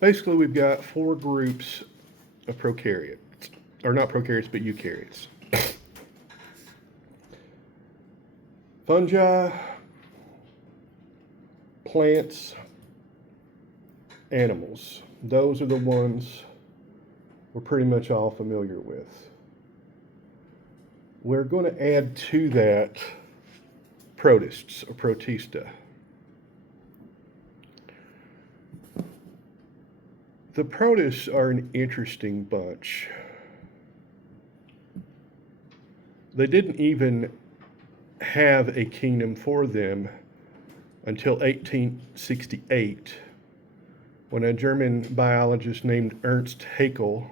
Basically, we've got four groups of prokaryotes, or not prokaryotes, but eukaryotes. Fungi, plants, animals. Those are the ones we're pretty much all familiar with. We're going to add to that protists or protista. The protists are an interesting bunch. They didn't even have a kingdom for them until 1868, when a German biologist named Ernst Haeckel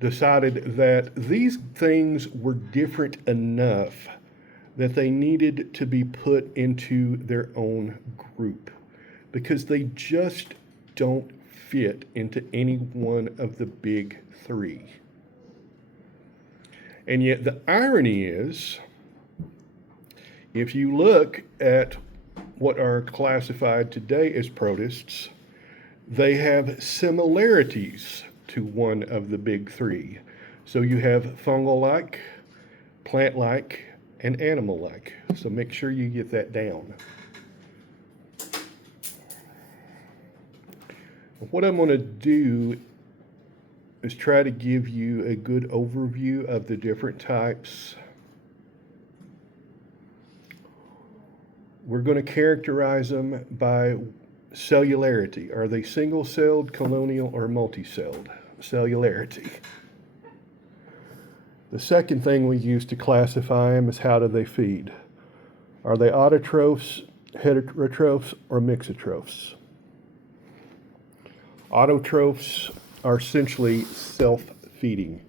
decided that these things were different enough that they needed to be put into their own group because they just don't fit into any one of the big three. And yet the irony is, if you look at what are classified today as protists, they have similarities to one of the big three. So you have fungal-like, plant-like, and animal-like. So make sure you get that down. What I'm going to do is try to give you a good overview of the different types. We're going to characterize them by cellularity. Are they single-celled, colonial, or multi-celled? Cellularity. The second thing we use to classify them is how do they feed? Are they autotrophs, heterotrophs, or mixotrophs? Autotrophs are essentially self-feeding.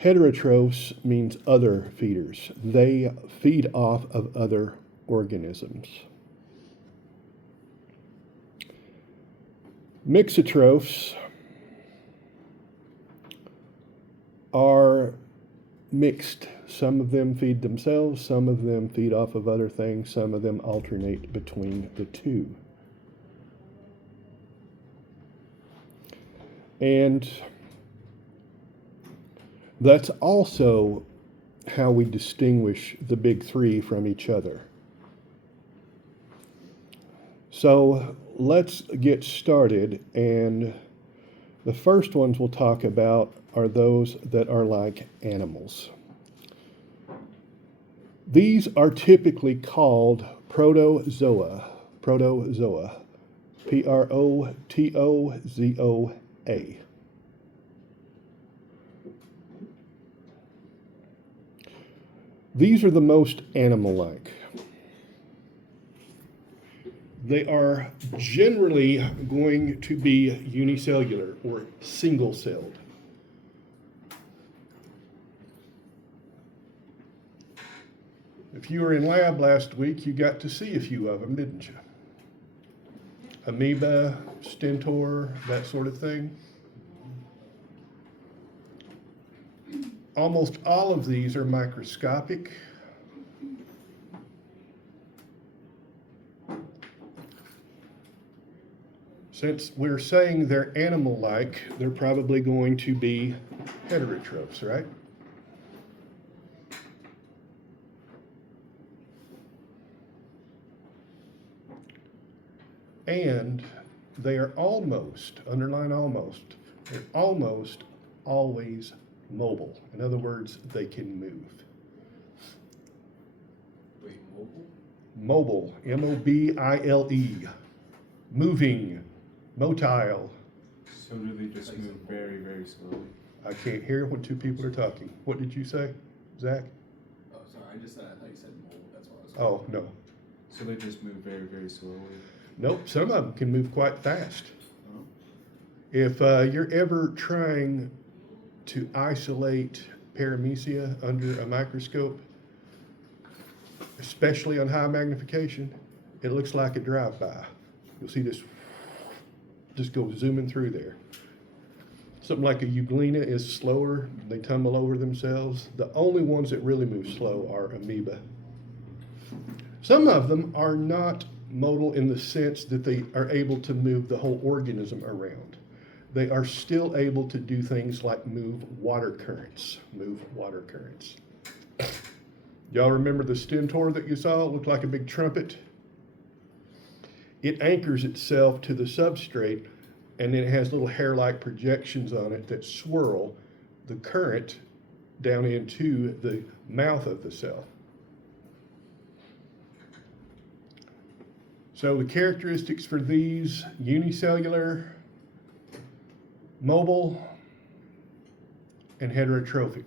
Heterotrophs means other feeders. They feed off of other organisms. Mixotrophs are mixed. Some of them feed themselves, some of them feed off of other things, some of them alternate between the two. And that's also how we distinguish the big three from each other. So let's get started, and the first ones we'll talk about are those that are like animals. These are typically called protozoa, Protozoa. These are the most animal-like. They are generally going to be unicellular or single-celled. If you were in lab last week, you got to see a few of them, didn't you? Amoeba, stentor, that sort of thing. Almost all of these are microscopic. Since we're saying they're animal-like, they're probably going to be heterotrophs, right? And they are almost, underline almost, they're almost always mobile. In other words, they can move. Wait, mobile? Mobile, M-O-B-I-L-E, moving, motile. So do they just move very, very slowly? I can't hear when two people are talking. What did you say, Zach? Oh, sorry, I thought you said mobile, that's why I was. Oh, no. So they just move very, very slowly? Nope, some of them can move quite fast. Oh. If you're ever trying to isolate paramecia under a microscope, especially on high magnification, it looks like a drive-by. You'll see this just go zooming through there. Something like a euglena is slower. They tumble over themselves. The only ones that really move slow are amoeba. Some of them are not modal in the sense that they are able to move the whole organism around. They are still able to do things like move water currents. Y'all remember the stentor that you saw? It looked like a big trumpet. It anchors itself to the substrate, and then it has little hair-like projections on it that swirl the current down into the mouth of the cell. So the characteristics for these: unicellular, mobile, and heterotrophic.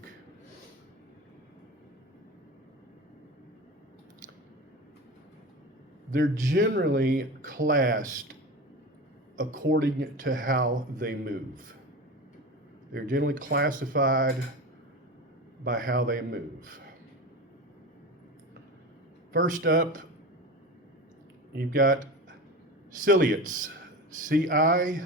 They're generally classed according to how they move. They're generally classified by how they move. First up, you've got ciliates, C-I-L-I-A-T-E-S.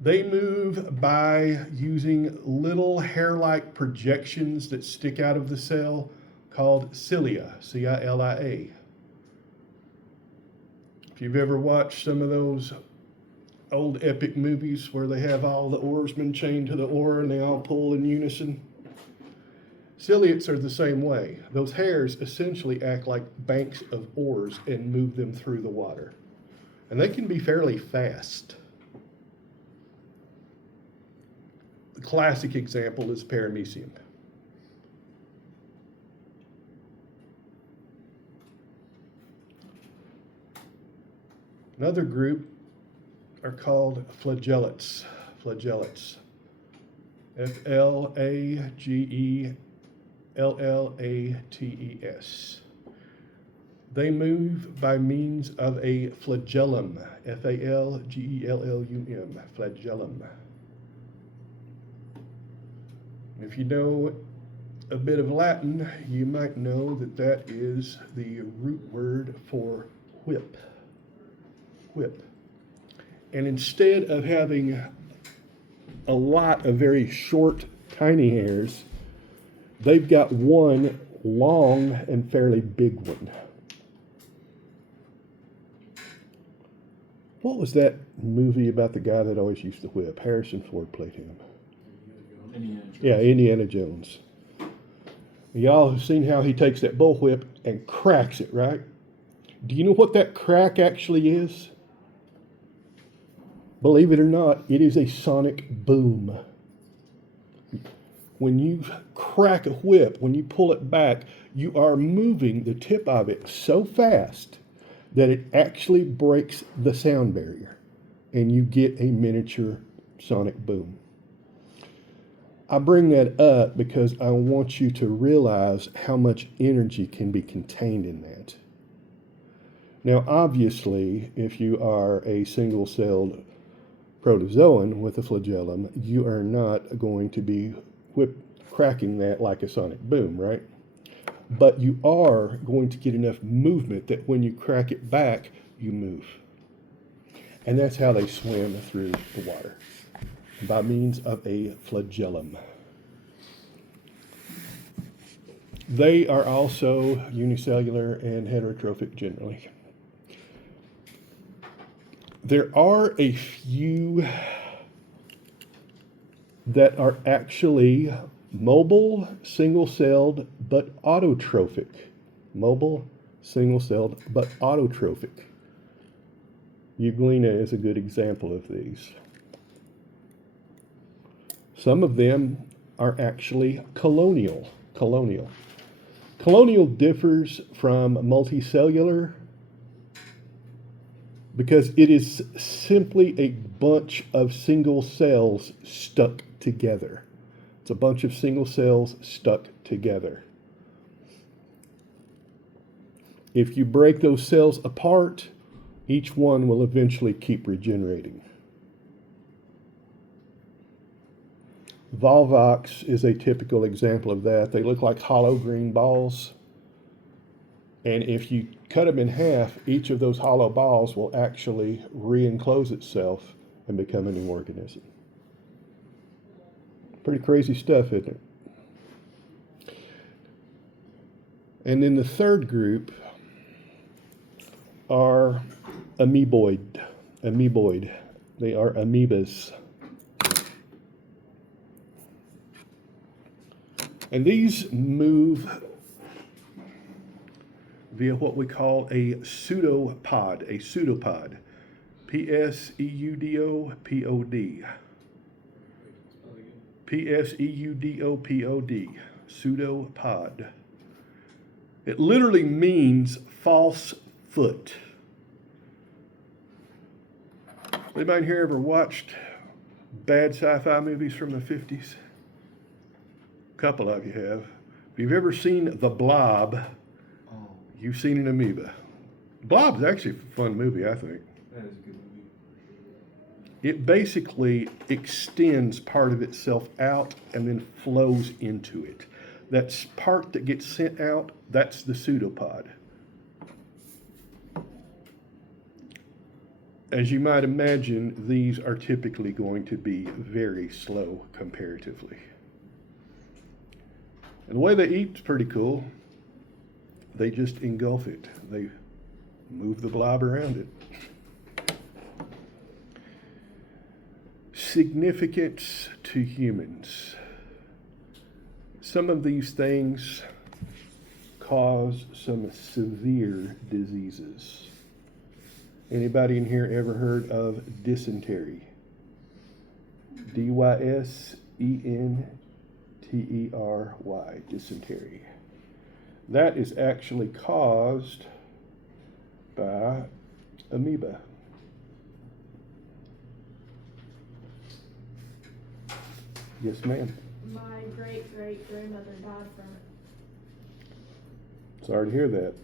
They move by using little hair-like projections that stick out of the cell called cilia, C-I-L-I-A. If you've ever watched some of those old epic movies where they have all the oarsmen chained to the oar and they all pull in unison, ciliates are the same way. Those hairs essentially act like banks of oars and move them through the water. And they can be fairly fast. The classic example is paramecium. Another group are called flagellates. F-L-A-G-E-L-L-A-T-E-S. They move by means of a flagellum. F-A-L-G-E-L-L-U-M. Flagellum. If you know a bit of Latin, you might know that that is the root word for whip. And instead of having a lot of very short, tiny hairs, they've got one long and fairly big one. What was that movie about the guy that always used to whip? Harrison Ford played him. Indiana Jones. Yeah, Indiana Jones. Y'all have seen how he takes that bullwhip and cracks it, right? Do you know what that crack actually is? Believe it or not, it is a sonic boom. When you crack a whip, when you pull it back, you are moving the tip of it so fast that it actually breaks the sound barrier, and you get a miniature sonic boom. I bring that up because I want you to realize how much energy can be contained in that. Now, obviously, if you are a single-celled protozoan with a flagellum, you are not going to be cracking that like a sonic boom, right? But you are going to get enough movement that when you crack it back, you move. And that's how they swim through the water, by means of a flagellum. They are also unicellular and heterotrophic generally. There are a few that are actually mobile, single-celled, but autotrophic. Mobile, single-celled, but autotrophic. Euglena is a good example of these. Some of them are actually colonial. Colonial differs from multicellular because it is simply a bunch of single cells stuck together. It's a bunch of single cells stuck together. If you break those cells apart, each one will eventually keep regenerating. Volvox is a typical example of that. They look like hollow green balls. And if you cut them in half, each of those hollow balls will actually re-enclose itself and become a new organism. Pretty crazy stuff, isn't it? And then the third group are amoeboid. Amoeboid. They are amoebas. And these move via what we call a pseudopod. A pseudopod. P-S-E-U-D-O-P-O-D. P-S-E-U-D-O-P-O-D. Pseudopod. It literally means false foot. Anybody here ever watched bad sci-fi movies from the 50s? A couple of you have. If you've ever seen The Blob, you've seen an amoeba. Blob's actually a fun movie, I think. That is a good movie. It basically extends part of itself out and then flows into it. That part that gets sent out, that's the pseudopod. As you might imagine, these are typically going to be very slow comparatively. And the way they eat is pretty cool. They just engulf it. They move the blob around it. Significance to humans. Some of these things cause some severe diseases. Anybody in here ever heard of dysentery? D-Y-S-E-N-T-E-R-Y, dysentery. That is actually caused by amoeba. Yes, ma'am. My great-great-grandmother died from it. Sorry to hear that.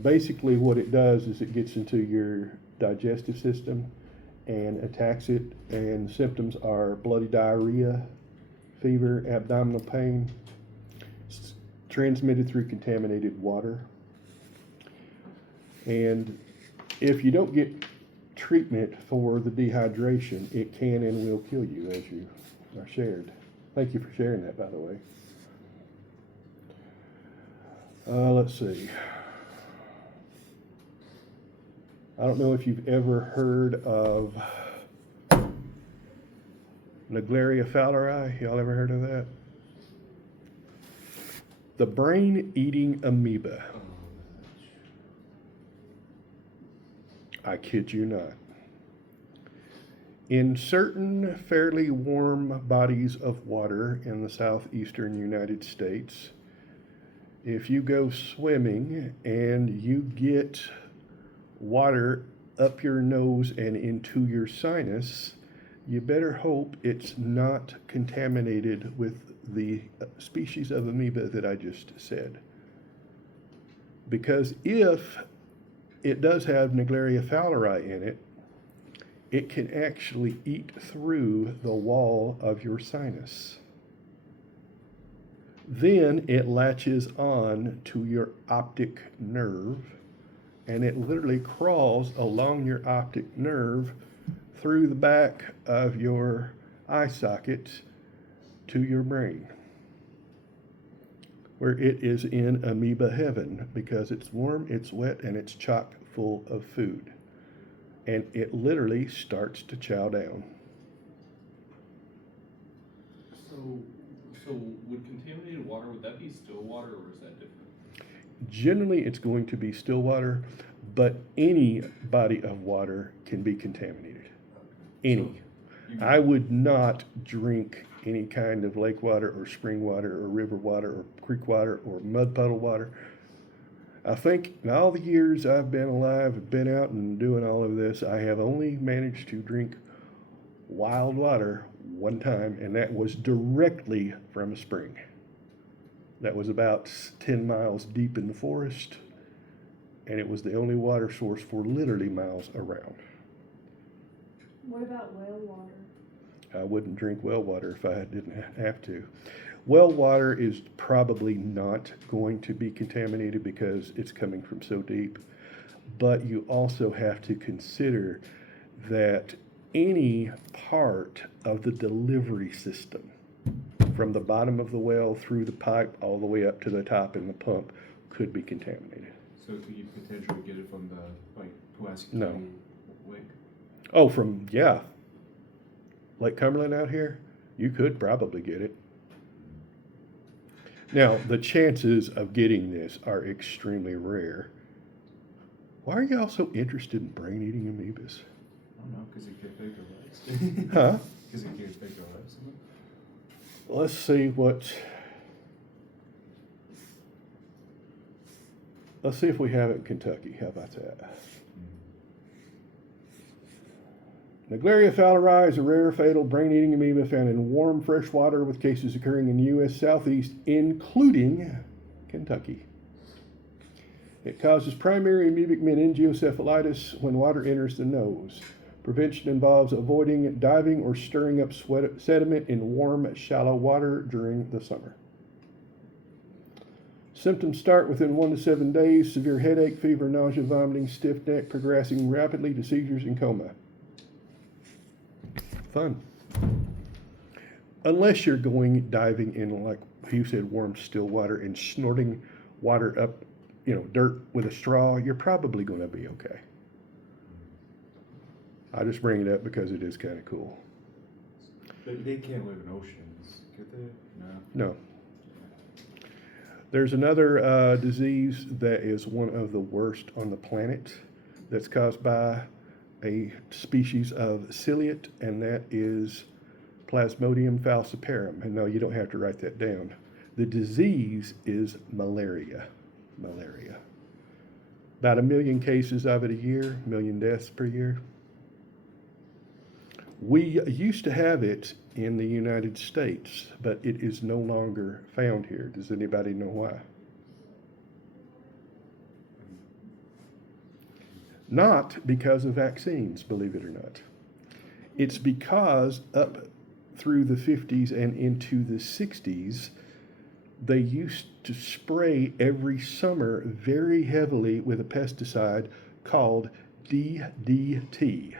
Basically, what it does is it gets into your digestive system and attacks it, and the symptoms are bloody diarrhea, fever, abdominal pain. It's transmitted through contaminated water. And if you don't get treatment for the dehydration, it can and will kill you, as you are shared. Thank you for sharing that, by the way. Let's see. I don't know if you've ever heard of Naegleria fowleri. Y'all ever heard of that? The brain-eating amoeba. I kid you not. In certain fairly warm bodies of water in the southeastern United States, if you go swimming and you get water up your nose and into your sinus, you better hope it's not contaminated with the species of amoeba that I just said. Because if it does have Naegleria fowleri in it, it can actually eat through the wall of your sinus. Then it latches on to your optic nerve, and it literally crawls along your optic nerve through the back of your eye socket to your brain, where it is in amoeba heaven because it's warm, it's wet, and it's chock full of food. And it literally starts to chow down. So would contaminated water, would that be still water or is that different? Generally, it's going to be still water, but any body of water can be contaminated. Any. I would not drink any kind of lake water or spring water or river water or creek water or mud puddle water. I think in all the years I've been alive and been out and doing all of this, I have only managed to drink wild water one time, and that was directly from a spring. That was about 10 miles deep in the forest, and it was the only water source for literally miles around. What about well water? I wouldn't drink well water if I didn't have to. Well water is probably not going to be contaminated because it's coming from so deep, but you also have to consider that any part of the delivery system, from the bottom of the well through the pipe all the way up to the top in the pump, could be contaminated. So could you potentially get it from the, like, Pulaski No. County Lake? Oh, from, yeah, Lake Cumberland out here, you could probably get it. Now, the chances of getting this are extremely rare. Why are y'all so interested in brain-eating amoebas? I don't know, because it get bigger legs. Huh? Because it gives bigger legs. Let's see let's see if we have it in Kentucky. How about that? Naegleria fowleri is a rare, fatal, brain-eating amoeba found in warm, fresh water, with cases occurring in the U.S. Southeast, including Kentucky. It causes primary amoebic meningoencephalitis when water enters the nose. Prevention involves avoiding diving or stirring up sediment in warm, shallow water during the summer. Symptoms start within 1 to 7 days: severe headache, fever, nausea, vomiting, stiff neck, progressing rapidly to seizures and coma. Fun. Unless you're going diving in, like you said, warm, still water and snorting water up, dirt with a straw, you're probably going to be okay. I just bring it up because it is kind of cool. They can't live in oceans, could they? No. No. There's another disease that is one of the worst on the planet that's caused by a species of ciliate, and that is Plasmodium falciparum. And no, you don't have to write that down. The disease is malaria. Malaria. About 1 million cases of it a year, 1 million deaths per year. We used to have it in the United States, but it is no longer found here. Does anybody know why? Not because of vaccines, believe it or not. It's because up through the 50s and into the 60s, they used to spray every summer very heavily with a pesticide called DDT.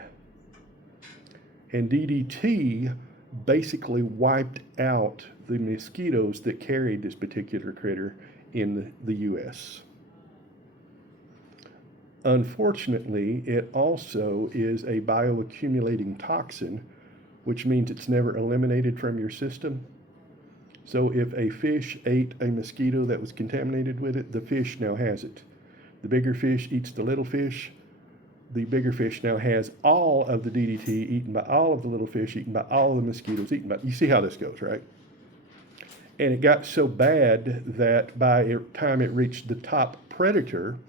And DDT basically wiped out the mosquitoes that carried this particular critter in the U.S. Unfortunately, it also is a bioaccumulating toxin, which means it's never eliminated from your system. So if a fish ate a mosquito that was contaminated with it, the fish now has it. The bigger fish eats the little fish. The bigger fish now has all of the DDT eaten by all of the little fish, eaten by all of the mosquitoes, eaten by, you see how this goes, right? And it got so bad that by the time it reached the top predator,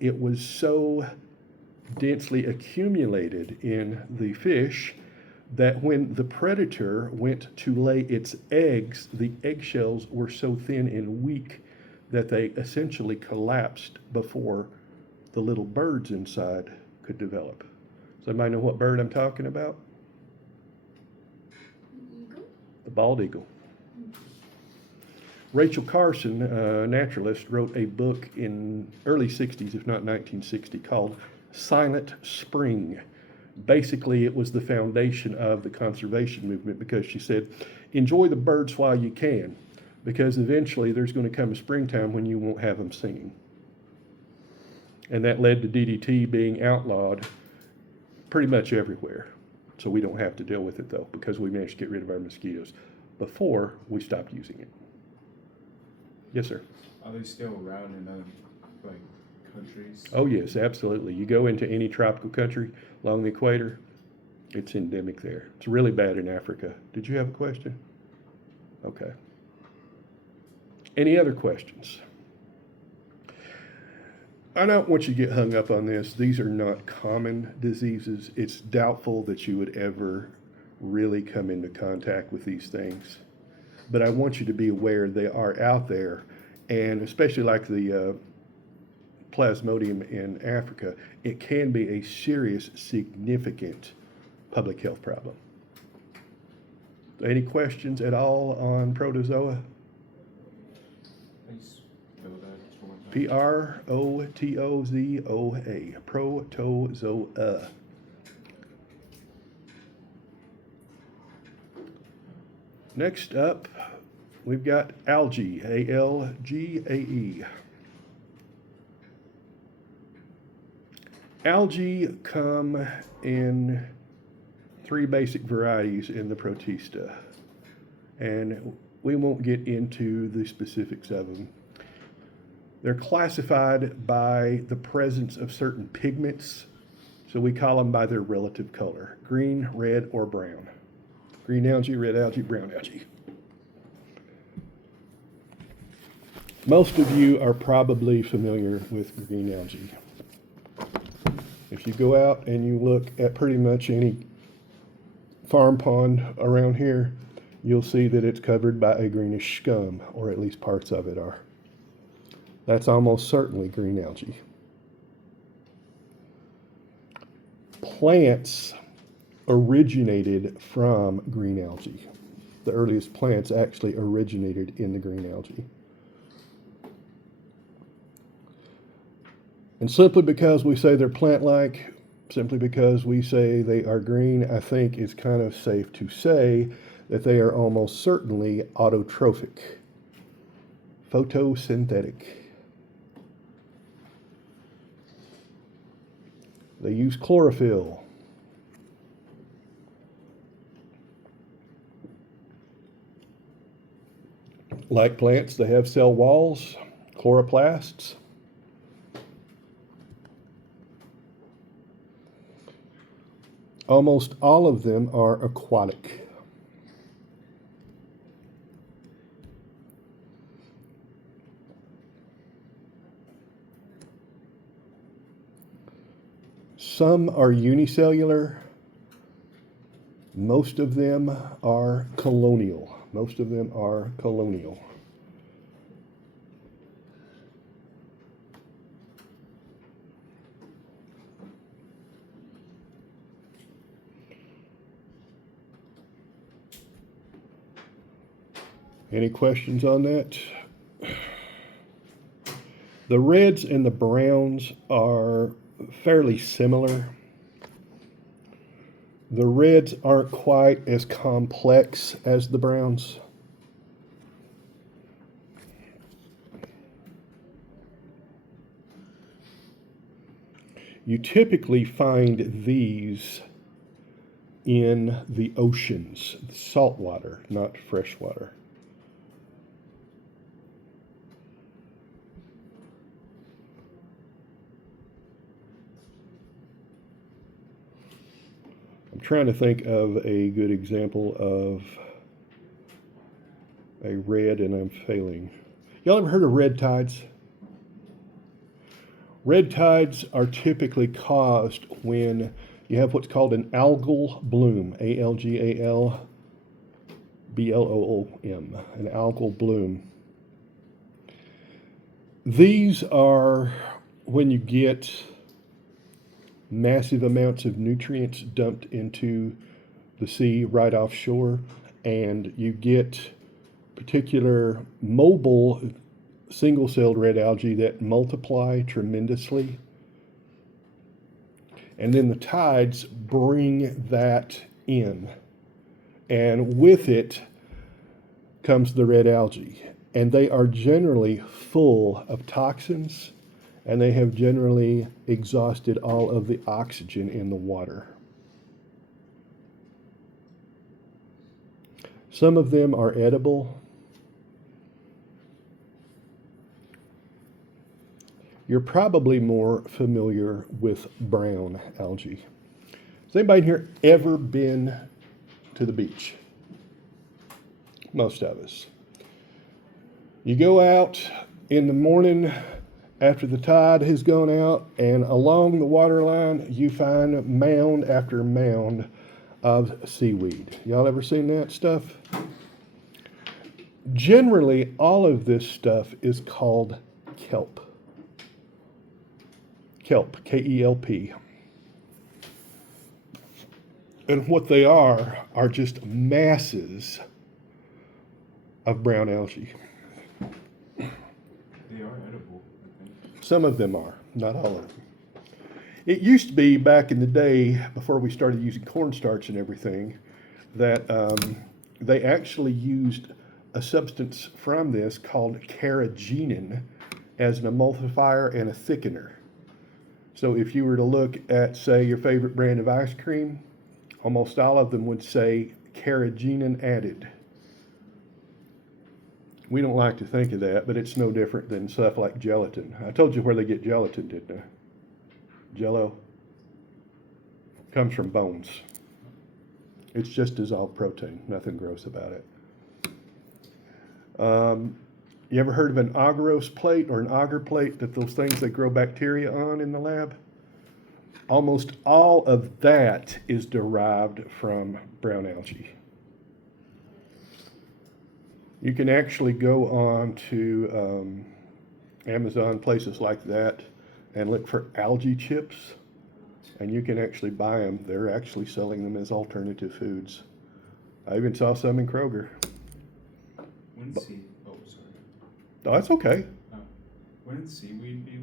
it was so densely accumulated in the fish that when the predator went to lay its eggs, the eggshells were so thin and weak that they essentially collapsed before the little birds inside could develop. Does anybody know what bird I'm talking about? Eagle? The bald eagle. Rachel Carson, a naturalist, wrote a book in early 60s, if not 1960, called Silent Spring. Basically, it was the foundation of the conservation movement, because she said, enjoy the birds while you can, because eventually there's going to come a springtime when you won't have them singing. And that led to DDT being outlawed pretty much everywhere. So we don't have to deal with it, though, because we managed to get rid of our mosquitoes before we stopped using it. Yes, sir. Are they still around in like countries? Oh, yes, absolutely. You go into any tropical country along the equator, it's endemic there. It's really bad in Africa. Did you have a question? Okay. Any other questions? I don't want you to get hung up on this. These are not common diseases. It's doubtful that you would ever really come into contact with these things. But I want you to be aware they are out there, and especially like the Plasmodium in Africa, it can be a serious, significant public health problem. Any questions at all on protozoa? Please spell that just one more time. Protozoa. Protozoa. Next up, we've got algae, A-L-G-A-E. Algae come in three basic varieties in the Protista, and we won't get into the specifics of them. They're classified by the presence of certain pigments, so we call them by their relative color: green, red, or brown. Green algae, red algae, brown algae. Most of you are probably familiar with green algae. If you go out and you look at pretty much any farm pond around here, you'll see that it's covered by a greenish scum, or at least parts of it are. That's almost certainly green algae. Plants originated from green algae. The earliest plants actually originated in the green algae. And simply because we say they're plant-like, simply because we say they are green, I think it's kind of safe to say that they are almost certainly autotrophic, photosynthetic. They use chlorophyll. Like plants, they have cell walls, chloroplasts. Almost all of them are aquatic. Some are unicellular. Most of them are colonial. Most of them are colonial. Any questions on that? The reds and the browns are fairly similar. The reds aren't quite as complex as the browns. You typically find these in the oceans, salt water, not fresh water. I'm trying to think of a good example of a red, and I'm failing. Y'all ever heard of red tides? Red tides are typically caused when you have what's called an algal bloom, A-L-G-A-L-B-L-O-O-M, an algal bloom. These are when you get massive amounts of nutrients dumped into the sea right offshore, and you get particular mobile single-celled red algae that multiply tremendously. And then the tides bring that in, and with it comes the red algae, and they are generally full of toxins, and they have generally exhausted all of the oxygen in the water. Some of them are edible. You're probably more familiar with brown algae. Has anybody here ever been to the beach? Most of us. You go out in the morning after the tide has gone out, and along the water line you find mound after mound of seaweed. Y'all ever seen that stuff? Generally, all of this stuff is called kelp. Kelp, K-E-L-P. And what they are just masses of brown algae. They are edible, I think. Some of them are, not all of them. It used to be back in the day, before we started using cornstarch and everything, that they actually used a substance from this called carrageenan as an emulsifier and a thickener. So if you were to look at, say, your favorite brand of ice cream, almost all of them would say carrageenan added. We don't like to think of that, but it's no different than stuff like gelatin. I told you where they get gelatin, didn't I? Jello comes from bones. It's just dissolved protein, nothing gross about it. You ever heard of an agarose plate or an agar plate, that those things they grow bacteria on in the lab? Almost all of that is derived from brown algae. You can actually go on to Amazon, places like that, and look for algae chips, and you can actually buy them. They're actually selling them as alternative foods. I even saw some in Kroger. Wouldn't sea, oh, sorry. Oh, that's okay. Wouldn't seaweed be?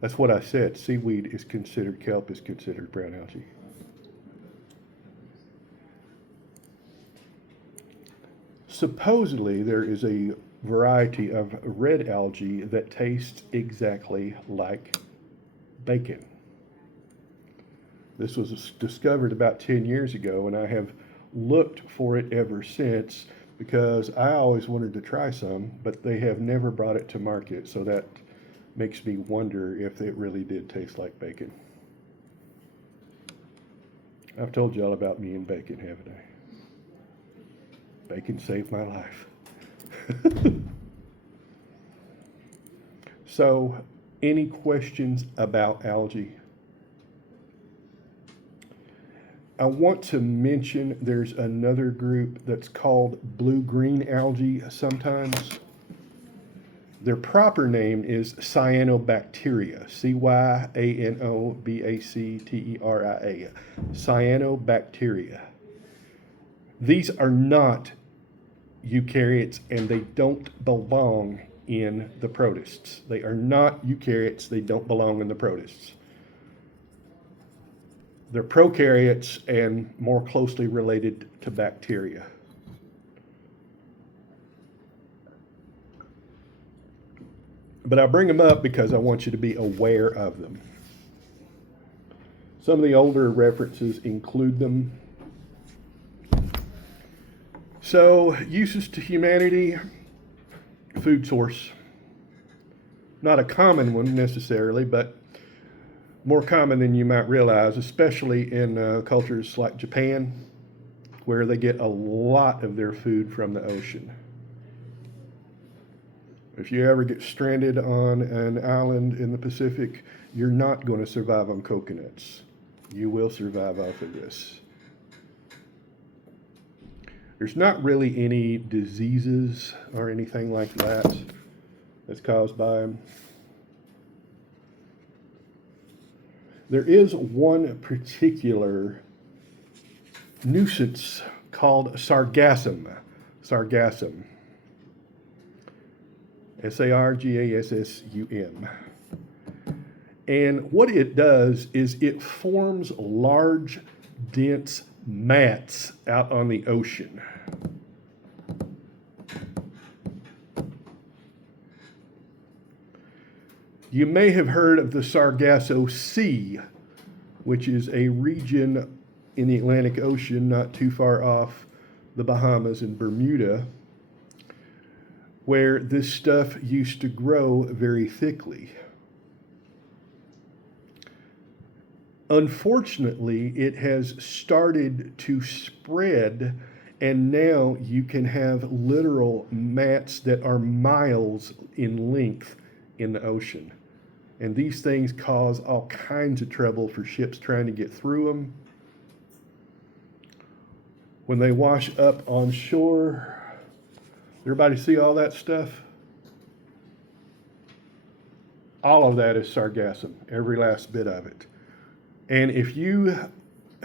That's what I said. Seaweed is considered, kelp is considered brown algae. Supposedly, there is a variety of red algae that tastes exactly like bacon. This was discovered about 10 years ago, and I have looked for it ever since because I always wanted to try some, but they have never brought it to market, so that makes me wonder if it really did taste like bacon. I've told y'all about me and bacon, haven't I? Bacon saved my life. So, any questions about algae? I want to mention there's another group that's called blue-green algae sometimes. Their proper name is cyanobacteria, cyanobacteria, cyanobacteria. These are not eukaryotes, and they don't belong in the protists. They are not eukaryotes, they don't belong in the protists. They're prokaryotes and more closely related to bacteria. But I bring them up because I want you to be aware of them. Some of the older references include them. So, uses to humanity, food source. Not a common one necessarily, but more common than you might realize, especially in cultures like Japan, where they get a lot of their food from the ocean. If you ever get stranded on an island in the Pacific, you're not going to survive on coconuts. You will survive off of this. There's not really any diseases or anything like that that's caused by them. There is one particular nuisance called sargassum. Sargassum. Sargassum. And what it does is it forms large, dense mats out on the ocean. You may have heard of the Sargasso Sea, which is a region in the Atlantic Ocean not too far off the Bahamas and Bermuda, where this stuff used to grow very thickly. Unfortunately, it has started to spread, and now you can have literal mats that are miles in length in the ocean. And these things cause all kinds of trouble for ships trying to get through them. When they wash up on shore, everybody see all that stuff? All of that is sargassum, every last bit of it. And if you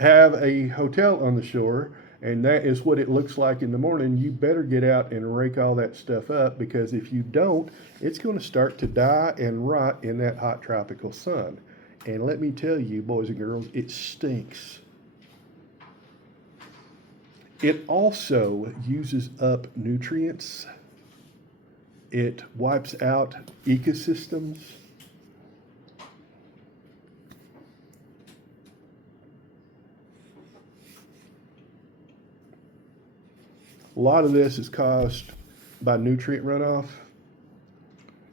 have a hotel on the shore and that is what it looks like in the morning, you better get out and rake all that stuff up, because if you don't, it's going to start to die and rot in that hot tropical sun. And let me tell you, boys and girls, it stinks. It also uses up nutrients. It wipes out ecosystems. A lot of this is caused by nutrient runoff.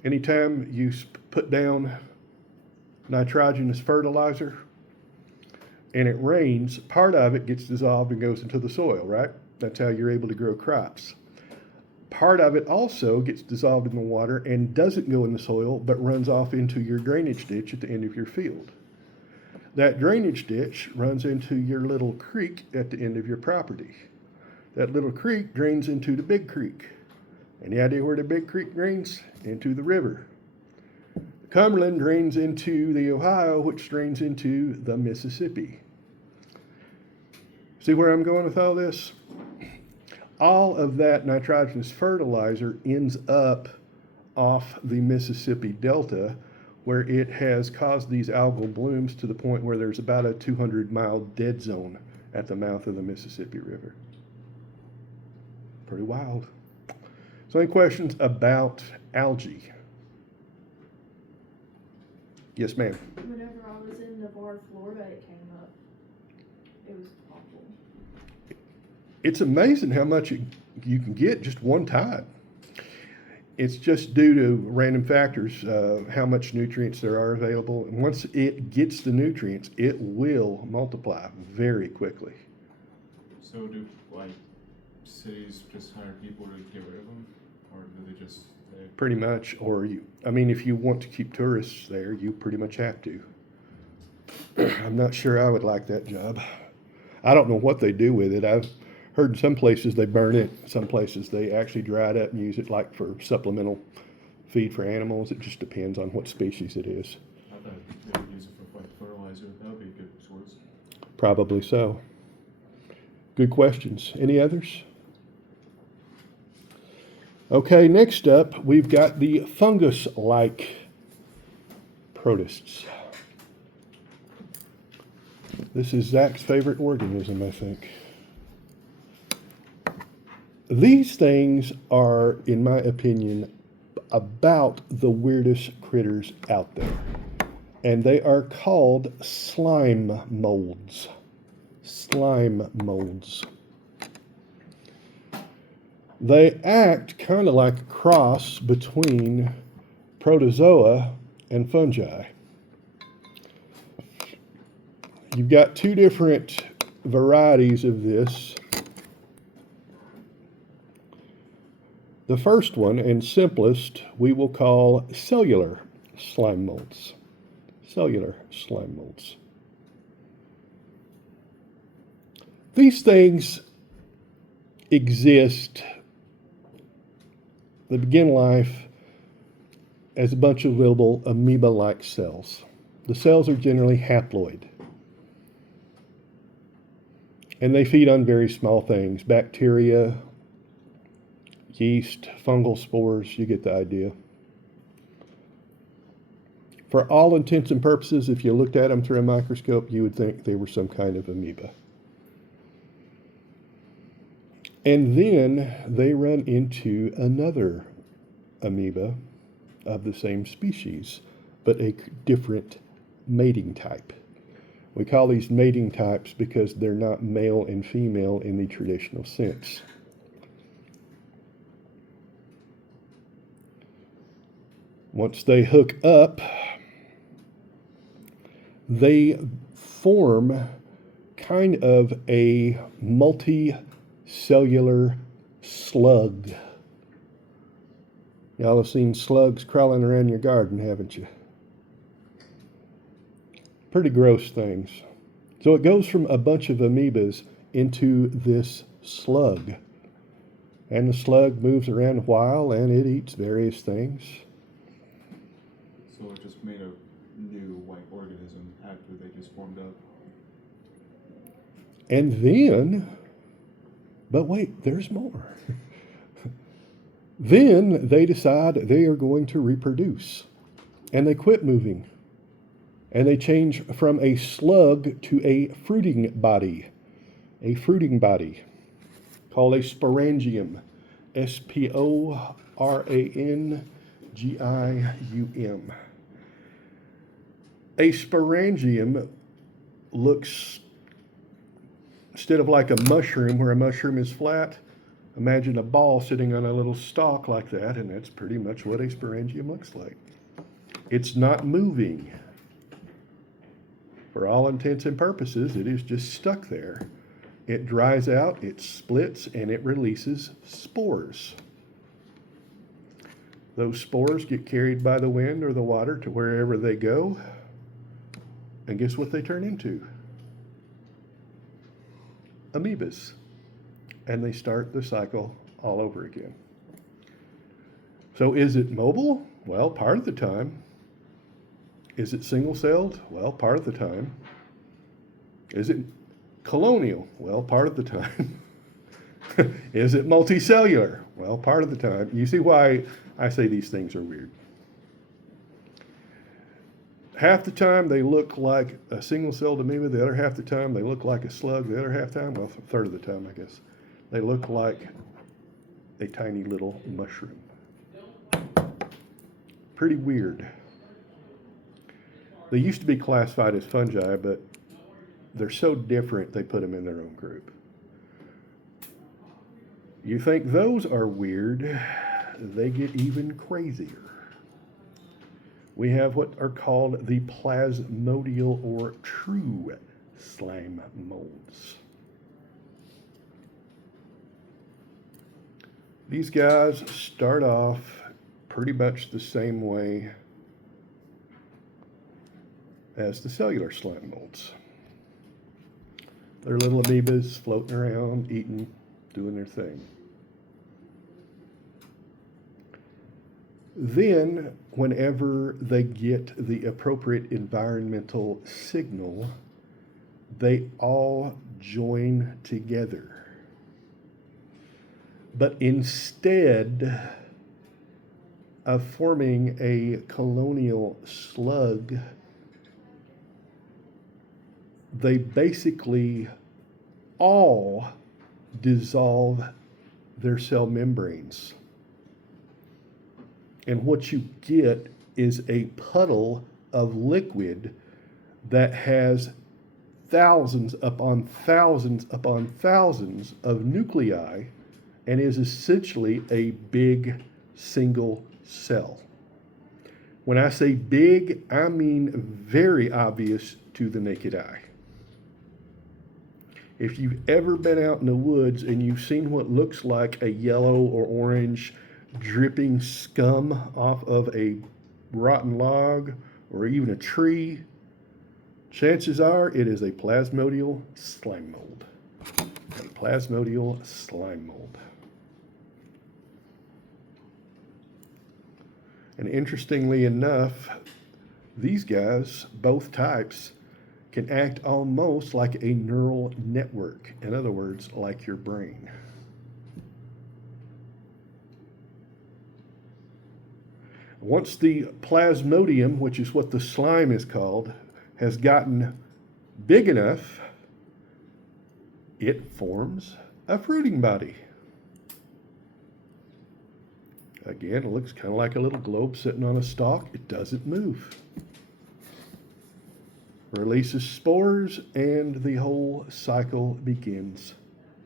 Anytime you put down nitrogenous fertilizer and it rains, part of it gets dissolved and goes into the soil, right? That's how you're able to grow crops. Part of it also gets dissolved in the water and doesn't go in the soil, but runs off into your drainage ditch at the end of your field. That drainage ditch runs into your little creek at the end of your property. That little creek drains into the big creek. Any idea where the big creek drains? Into the river. The Cumberland drains into the Ohio, which drains into the Mississippi. See where I'm going with all this? All of that nitrogenous fertilizer ends up off the Mississippi Delta, where it has caused these algal blooms to the point where there's about a 200-mile dead zone at the mouth of the Mississippi River. Pretty wild. So any questions about algae? Yes, ma'am. Whenever I was in Navarre, Florida, it came up. It was awful. It's amazing how much you can get just one time. It's just due to random factors, how much nutrients there are available. And once it gets the nutrients, it will multiply very quickly. So do, like, cities just hire people to get rid of them? Or do they just, Pretty much, or if you want to keep tourists there, you pretty much have to. I'm not sure I would like that job. I don't know what they do with it. I've heard in some places they burn it, some places they actually dry it up and use it like for supplemental feed for animals. It just depends on what species it is. I thought they would use it for like fertilizer. That would be a good source. Probably so. Good questions. Any others? Okay, next up, we've got the fungus-like protists. This is Zach's favorite organism, I think. These things are, in my opinion, about the weirdest critters out there. And they are called slime molds. Slime molds. They act kind of like a cross between protozoa and fungi. You've got two different varieties of this. The first one, and simplest, we will call cellular slime molds. Cellular slime molds. These things exist. They begin life as a bunch of little amoeba-like cells. The cells are generally haploid. And they feed on very small things, bacteria, yeast, fungal spores, you get the idea. For all intents and purposes, if you looked at them through a microscope, you would think they were some kind of amoeba. And then they run into another amoeba of the same species, but a different mating type. We call these mating types because they're not male and female in the traditional sense. Once they hook up, they form kind of a multi-cellular slug. Y'all have seen slugs crawling around your garden, haven't you? Pretty gross things. So it goes from a bunch of amoebas into this slug. And the slug moves around a while and it eats various things. So it just made a new white organism after they just formed up. And then, but wait, there's more. Then they decide they are going to reproduce. And they quit moving. And they change from a slug to a fruiting body. A fruiting body. called a sporangium. Sporangium. A sporangium looks, instead of like a mushroom, where a mushroom is flat, imagine a ball sitting on a little stalk like that, and that's pretty much what a sporangium looks like. It's not moving. For all intents and purposes, it is just stuck there. It dries out, it splits, and it releases spores. Those spores get carried by the wind or the water to wherever they go. And guess what they turn into? Amoebas. And they start the cycle all over again. So is it mobile? Well, part of the time. Is it single-celled? Well, part of the time. Is it colonial? Well, part of the time. Is it multicellular? Well, part of the time. You see why I say these things are weird. Half the time they look like a single-celled amoeba. The other half the time they look like a slug. The other half time, well, a third of the time, I guess, they look like a tiny little mushroom. Pretty weird. They used to be classified as fungi, but they're so different they put them in their own group. You think those are weird, they get even crazier. We have what are called the plasmodial or true slime molds. These guys start off pretty much the same way as the cellular slime molds. They're little amoebas floating around, eating, doing their thing. Then, whenever they get the appropriate environmental signal, they all join together. But instead of forming a colonial slug, they basically all dissolve their cell membranes. And what you get is a puddle of liquid that has thousands upon thousands upon thousands of nuclei and is essentially a big single cell. When I say big, I mean very obvious to the naked eye. If you've ever been out in the woods and you've seen what looks like a yellow or orange dripping scum off of a rotten log or even a tree, chances are it is a plasmodial slime mold. A plasmodial slime mold. And interestingly enough, these guys, both types, can act almost like a neural network. In other words, like your brain. Once the plasmodium, which is what the slime is called, has gotten big enough, it forms a fruiting body. Again, it looks kind of like a little globe sitting on a stalk. It doesn't move. Releases spores, and the whole cycle begins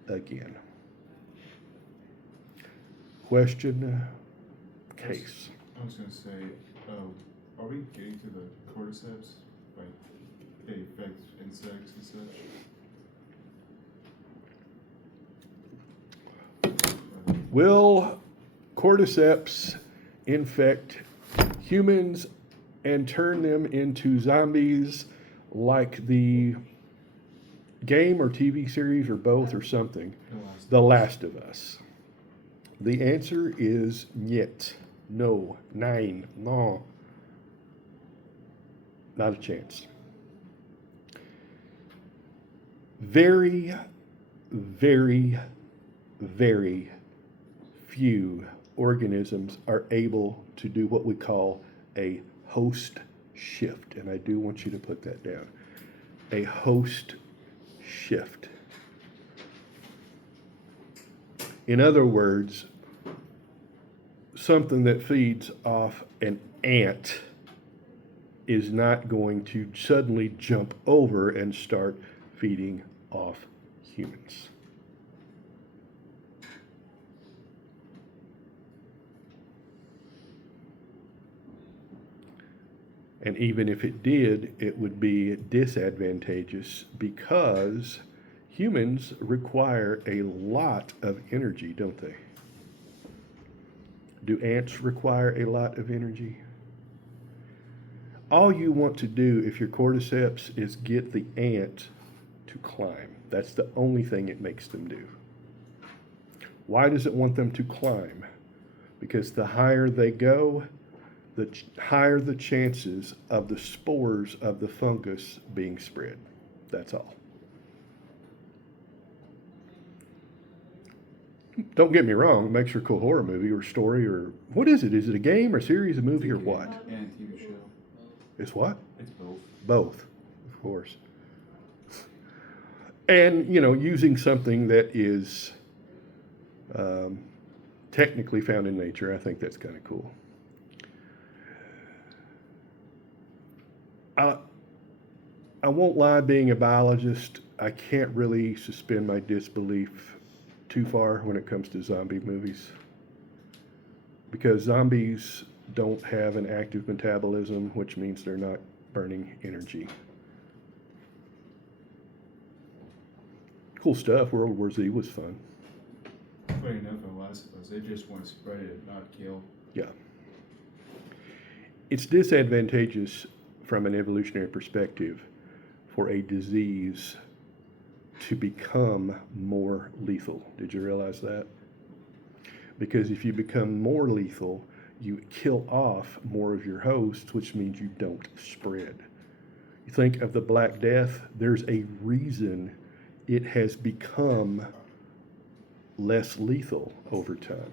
again. Question, case. I was gonna say, are we getting to the cordyceps? Like, they affect insects and such? Will cordyceps infect humans and turn them into zombies like the game or TV series or both or something, The Last of Us? The answer is niet. No. Nein. No. Not a chance. Very, very, very few organisms are able to do what we call a host shift. And I do want you to put that down. A host shift. In other words, something that feeds off an ant is not going to suddenly jump over and start feeding off humans. And even if it did, it would be disadvantageous because humans require a lot of energy, don't they? Do ants require a lot of energy? All you want to do if you're cordyceps is get the ant to climb. That's the only thing it makes them do. Why does it want them to climb? Because the higher they go, the higher the chances of the spores of the fungus being spread. That's all. Don't get me wrong, it makes for a cool horror movie or story or what is it? Is it a game or series, a movie or what? And TV show. It's what? It's both. Both, of course. And, using something that is technically found in nature, I think that's kind of cool. I won't lie, being a biologist, I can't really suspend my disbelief too far when it comes to zombie movies. Because zombies don't have an active metabolism, which means they're not burning energy. Cool stuff. World War Z was fun. Funny enough, in Last of Us, they just want to spread it, not kill. Yeah. It's disadvantageous from an evolutionary perspective for a disease to become more lethal. Did you realize that? Because if you become more lethal, you kill off more of your hosts, which means you don't spread. You think of the Black Death, there's a reason it has become less lethal over time.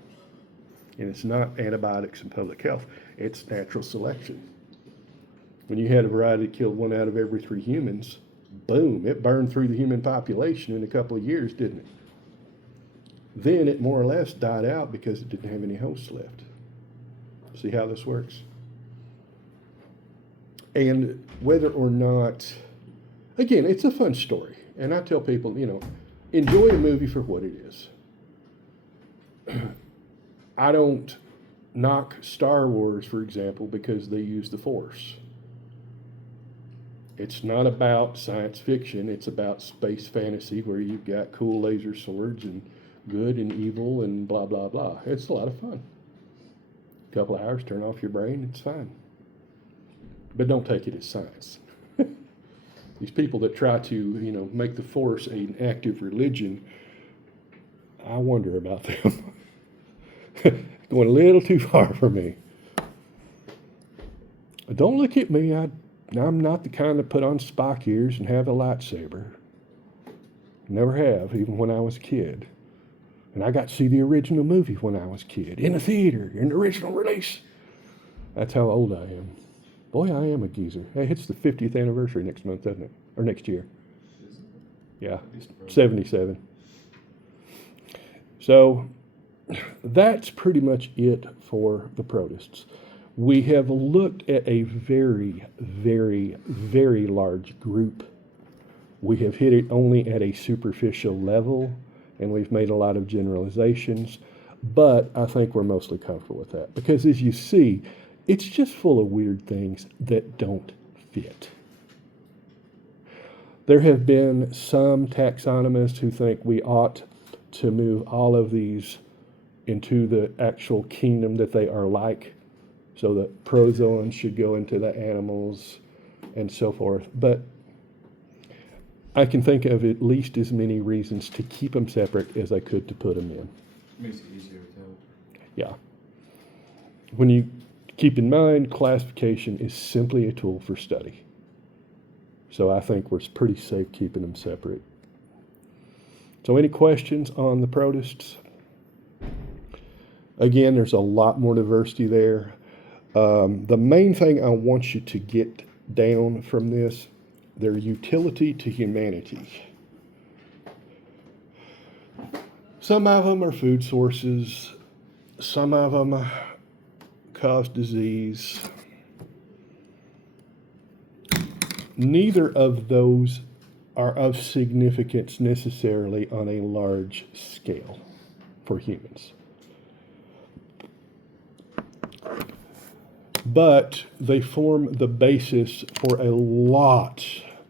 And it's not antibiotics and public health, it's natural selection. When you had a variety that killed 1 out of every 3 humans, boom, it burned through the human population in a couple of years, didn't it? Then it more or less died out because it didn't have any hosts left. See how this works? And whether or not, again, it's a fun story. And I tell people, enjoy a movie for what it is. I don't knock Star Wars, for example, because they use the Force. It's not about science fiction. It's about space fantasy where you've got cool laser swords and good and evil and blah, blah, blah. It's a lot of fun. A couple of hours, turn off your brain, it's fine. But don't take it as science. These people that try to, make the Force an active religion, I wonder about them. Going a little too far for me. Don't look at me. I'm not the kind to put on Spock ears and have a lightsaber. Never have, even when I was a kid. And I got to see the original movie when I was a kid, in the theater, in the original release. That's how old I am. Boy, I am a geezer. Hey, it's the 50th anniversary next month, doesn't it? Or next year. Yeah, 77. So that's pretty much it for the protists. We have looked at a very, very, very large group. We have hit it only at a superficial level, and we've made a lot of generalizations, but I think we're mostly comfortable with that because, as you see, it's just full of weird things that don't fit. There have been some taxonomists who think we ought to move all of these into the actual kingdom that they are like, so that prozoans should go into the animals and so forth. But I can think of at least as many reasons to keep them separate as I could to put them in. Makes it easier to tell. Yeah. When you keep in mind, classification is simply a tool for study. So I think we're pretty safe keeping them separate. So any questions on the protists? Again, there's a lot more diversity there. The main thing I want you to get down from this, their utility to humanity. Some of them are food sources, some of them cause disease. Neither of those are of significance necessarily on a large scale for humans. But they form the basis for a lot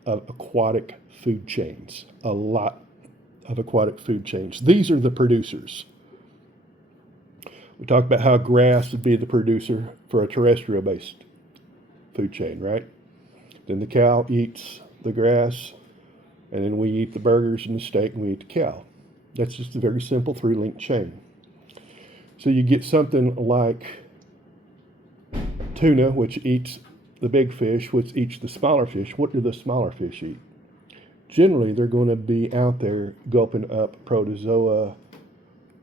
of aquatic food chains. A lot of aquatic food chains. These are the producers. We talked about how grass would be the producer for a terrestrial based food chain, right? Then the cow eats the grass, and then we eat the burgers and the steak, and we eat the cow. That's just a very simple 3-link chain. So you get something like tuna, which eats the big fish, which eats the smaller fish. What do the smaller fish eat? Generally, they're going to be out there gulping up protozoa,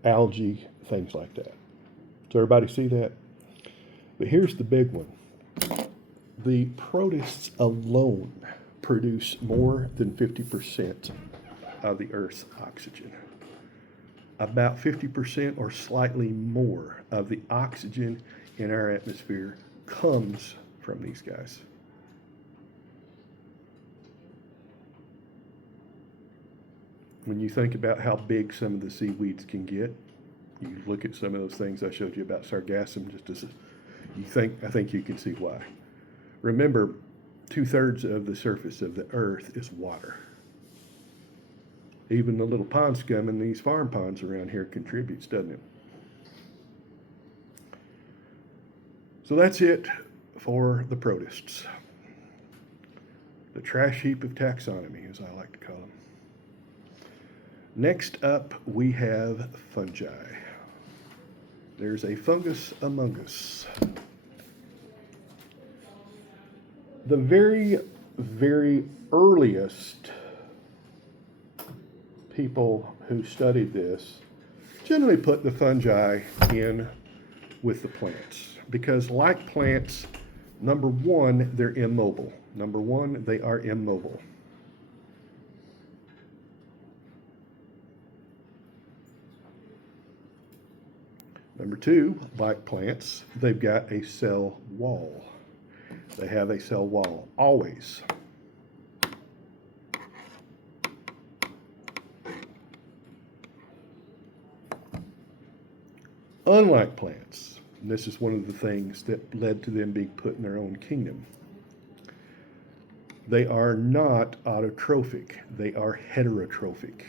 algae, things like that. So everybody see that? But here's the big one. The protists alone produce more than 50% of the Earth's oxygen. About 50% or slightly more of the oxygen in our atmosphere comes from these guys. When you think about how big some of the seaweeds can get, you look at some of those things I showed you about sargassum, just as I think you can see why. Remember, 2/3 of the surface of the earth is water. Even the little pond scum in these farm ponds around here contributes, doesn't it? So that's it for the protists. The trash heap of taxonomy, as I like to call them. Next up, we have fungi. There's a fungus among us. The very, very earliest people who studied this generally put the fungi in with the plants because, like plants, number one, they're immobile. Number one, they are immobile. Number two, like plants, they've got a cell wall. They have a cell wall, always. Unlike plants, and this is one of the things that led to them being put in their own kingdom, they are not autotrophic, they are heterotrophic.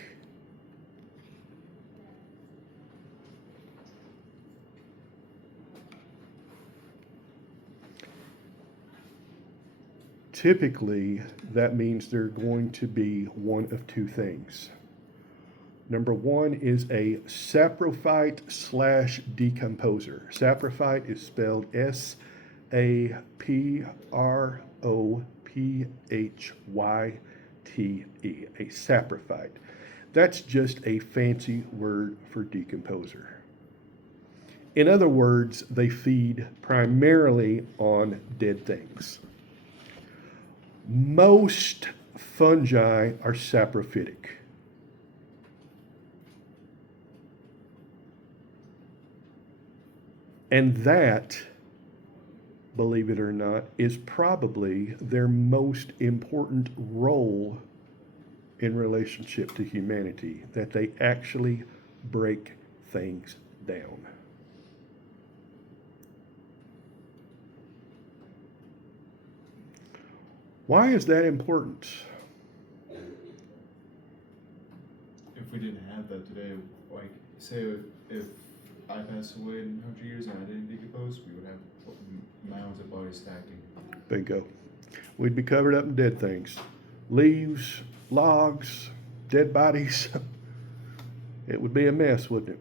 Typically, that means they're going to be one of two things. Number one is a saprophyte / decomposer. Saprophyte is spelled SAPROPHYTE. A saprophyte. That's just a fancy word for decomposer. In other words, they feed primarily on dead things. Most fungi are saprophytic. And that, believe it or not, is probably their most important role in relationship to humanity, that they actually break things down. Why is that important? If we didn't have that today, like, say if I passed away in 100 years and I didn't decompose, we would have mounds of bodies stacking. Bingo. We'd be covered up in dead things. Leaves, logs, dead bodies. It would be a mess, wouldn't it?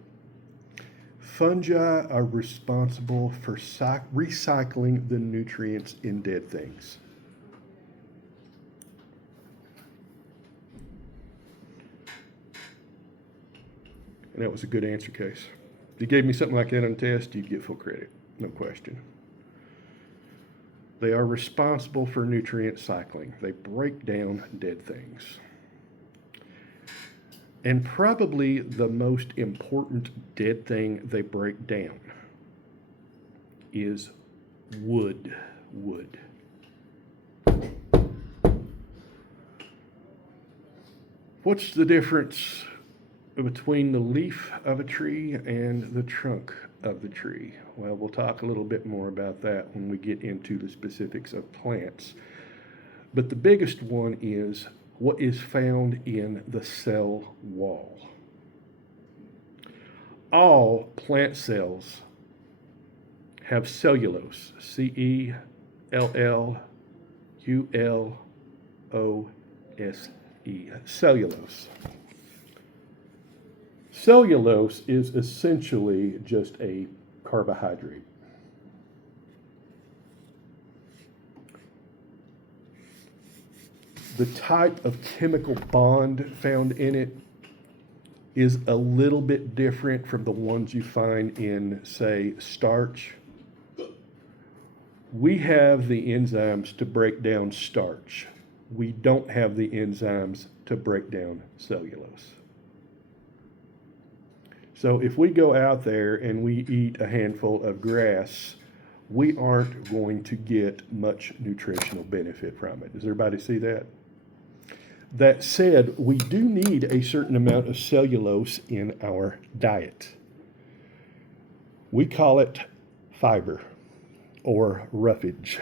Fungi are responsible for recycling the nutrients in dead things. And that was a good answer, Case. If you gave me something like that on a test, you'd get full credit, no question. They are responsible for nutrient cycling. They break down dead things. And probably the most important dead thing they break down is wood. Wood. What's the difference between the leaf of a tree and the trunk of the tree? Well, we'll talk a little bit more about that when we get into the specifics of plants. But the biggest one is what is found in the cell wall. All plant cells have cellulose, C-E-L-L-U-L-O-S-E, cellulose. Cellulose is essentially just a carbohydrate. The type of chemical bond found in it is a little bit different from the ones you find in, say, starch. We have the enzymes to break down starch. We don't have the enzymes to break down cellulose. So if we go out there and we eat a handful of grass, we aren't going to get much nutritional benefit from it. Does everybody see that? That said, we do need a certain amount of cellulose in our diet. We call it fiber or roughage.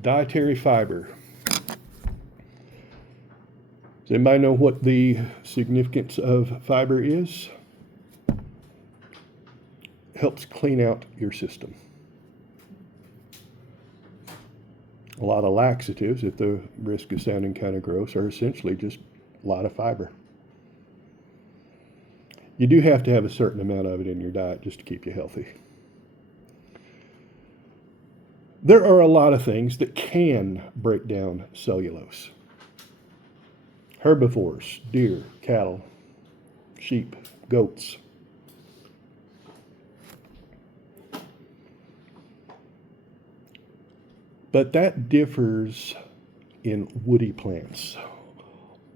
Dietary fiber. Does anybody know what the significance of fiber is? Helps clean out your system. A lot of laxatives, at the risk of sounding kind of gross, are essentially just a lot of fiber. You do have to have a certain amount of it in your diet just to keep you healthy. There are a lot of things that can break down cellulose. Herbivores, deer, cattle, sheep, goats. But that differs in woody plants.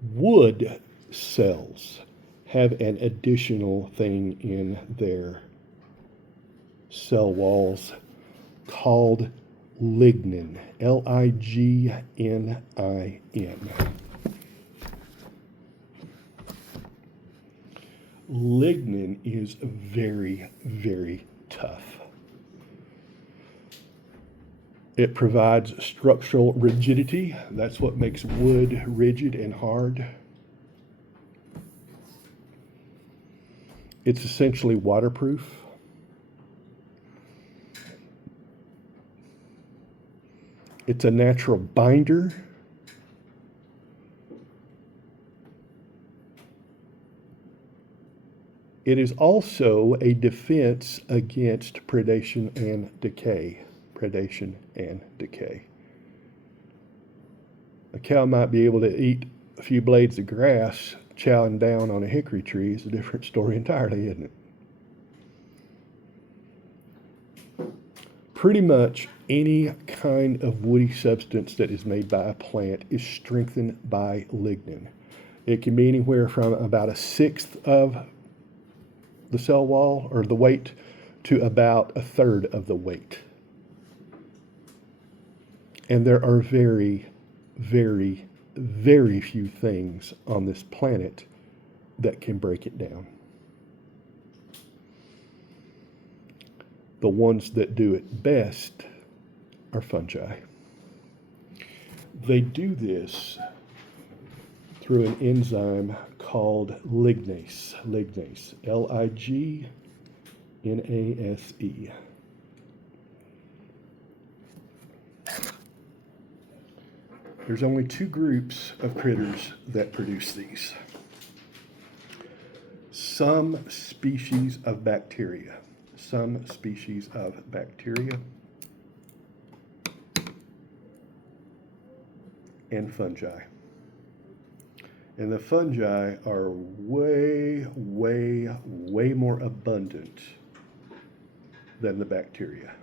Wood cells have an additional thing in their cell walls called lignin, L-I-G-N-I-N. Lignin is very, very tough. It provides structural rigidity. That's what makes wood rigid and hard. It's essentially waterproof. It's a natural binder. It is also a defense against predation and decay. Predation and decay. A cow might be able to eat a few blades of grass chowing down on a hickory tree. Is a different story entirely, isn't it? Pretty much any kind of woody substance that is made by a plant is strengthened by lignin. It can be anywhere from about 1/6 of the cell wall or the weight to about 1/3 of the weight. And there are very, very, very few things on this planet that can break it down. The ones that do it best are fungi. They do this through an enzyme called lignase. Lignase, L-I-G-N-A-S-E. There's only 2 groups of critters that produce these. Some species of bacteria. And fungi. And the fungi are way, way, way more abundant than the bacteria.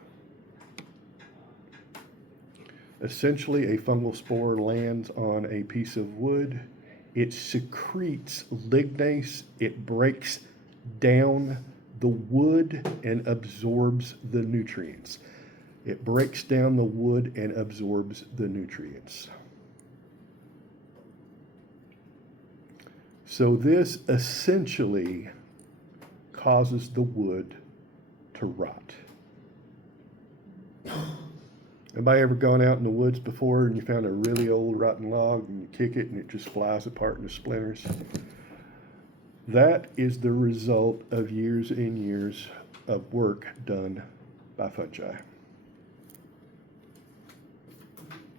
Essentially, a fungal spore lands on a piece of wood. it secretes lignase, it breaks down the wood and absorbs the nutrients. It breaks down the wood and absorbs the nutrients. So this essentially causes the wood to rot. Anybody ever gone out in the woods before and you found a really old rotten log and you kick it and it just flies apart into splinters? That is the result of years and years of work done by fungi.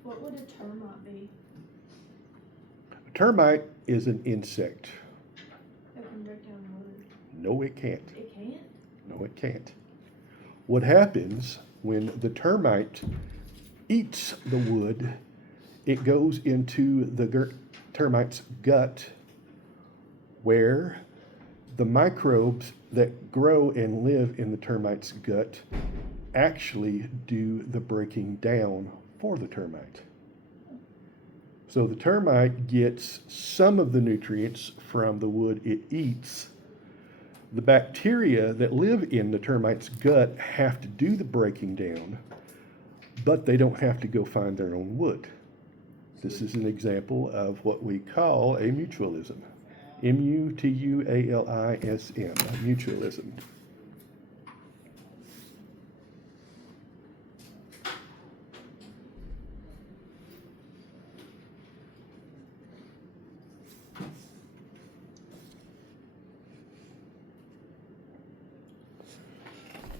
What would a termite be? A termite is an insect. That can break down wood? No, it can't. It can't? No, it can't. What happens when the termite eats the wood, it goes into the termite's gut, where the microbes that grow and live in the termite's gut actually do the breaking down for the termite. So the termite gets some of the nutrients from the wood it eats. The bacteria that live in the termite's gut have to do the breaking down, but they don't have to go find their own wood. This is an example of what we call a mutualism. M-U-T-U-A-L-I-S-M, mutualism.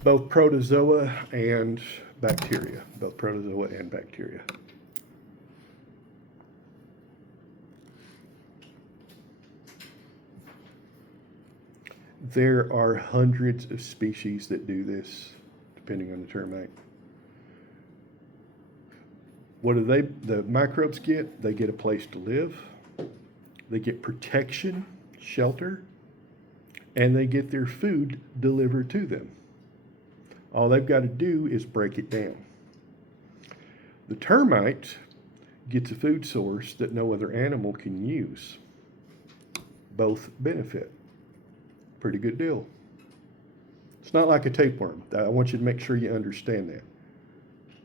Both protozoa and bacteria. Both protozoa and bacteria. There are hundreds of species that do this, depending on the termite. What do the microbes get? They get a place to live, they get protection, shelter, and they get their food delivered to them. All they've got to do is break it down. The termite gets a food source that no other animal can use. Both benefit. Pretty good deal. It's not like a tapeworm. I want you to make sure you understand that.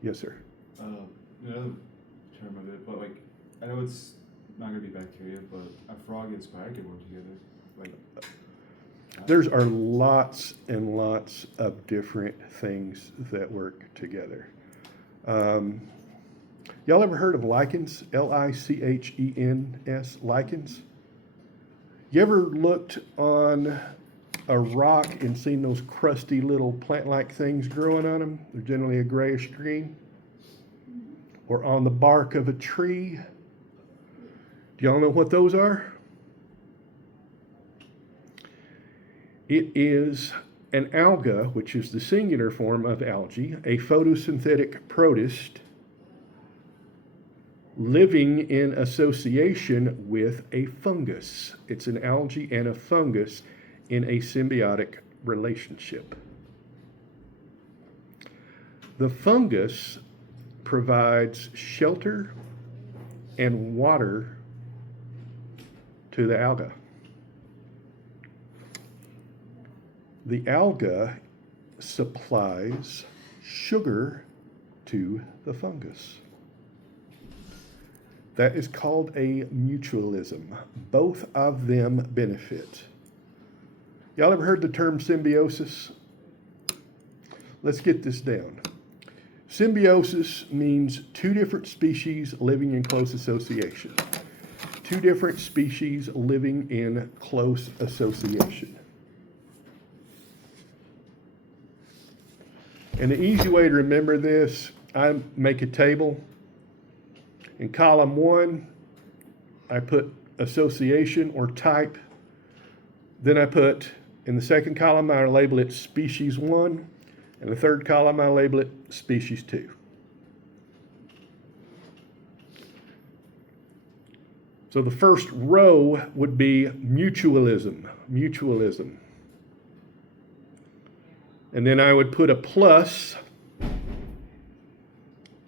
Yes, sir. Another term of it, but like, I know it's not gonna be bacteria, but a frog and a spider can work together. Like, There's are lots and lots of different things that work together. Y'all ever heard of lichens? Lichens, lichens? You ever looked on a rock and seen those crusty little plant-like things growing on them? They're generally a grayish green. Or on the bark of a tree. Do y'all know what those are? It is an alga, which is the singular form of algae, a photosynthetic protist living in association with a fungus. It's an algae and a fungus in a symbiotic relationship. The fungus provides shelter and water to the alga. The alga supplies sugar to the fungus. That is called a mutualism. Both of them benefit. Y'all ever heard the term symbiosis? Let's get this down. Symbiosis means two different species living in close association. Two different species living in close association. And the easy way to remember this, I make a table. In column 1, I put association or type. Then I put, in the second column, I label it species 1. In the third column, I label it species 2. So the first row would be mutualism. And then I would put a plus